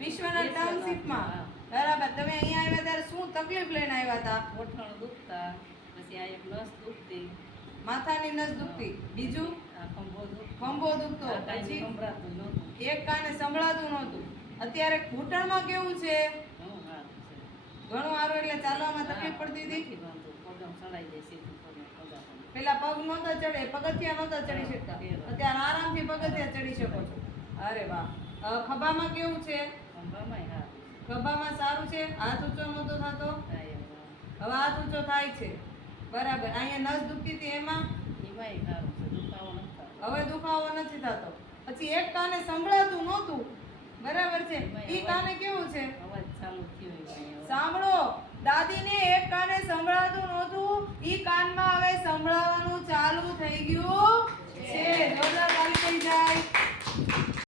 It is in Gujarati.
વિશ્વનાથ ટાઉનશીપમાં બરાબર. તમે અહીંયા આવ્યા ત્યારે શું તકલીફ લઈને આવ્યા હતા? ગોઠણ દુખતા, પછી આ એક નસ દુખતી, માથાની નસ દુખતી, બીજું આ ખંભો દુખતો, ખંભો દુખતો, આ કાંઈ પછી સંભળાતું નહોતું. એક કાને સંભળાતું નહોતું. અત્યારે ઘૂંટણમાં કેવું છે? ઘણું સારું છે. ઘણું સારું. એટલે ચાલવામાં તકલીફ પડતી હતી? નથી વાંધો. પગમ સડાઈ જાય સીધું પગમ પગામ. પેલા પગ નહોતા ચડે, પગથિયા નહોતા ચડી શકતા, અત્યારે આરામથી પગથિયા ચડી શકો છો. અરે વાહ. ખભામાં કેવું છે? ખંભામાંય સારું છે. ખભામાં સારું છે. હાથ ઊંચો નહોતો થતો, હા, એમ. હવે હાથ ઊંચો થાય છે. બરાબર. અહીંયા નસ દુખતી હતી, એમાં એમાંય સારું છે. દુખાવો નથી થતો. હવે દુખાવો નથી થતો. પછી એક કાને સંભળાતું નહોતું, બરાબર છે, ઈ કાને કેવું છે? અવાજ ચાલુ થયો હોય કાંઈ હવે. સાંભળો, દાદીને એક કાને સંભળાતું નહોતું, ઈ કાનમાં હવે સંભળાવાનું ચાલુ થઈ ગયું છે. જોરદાર તાળી થઈ જાય.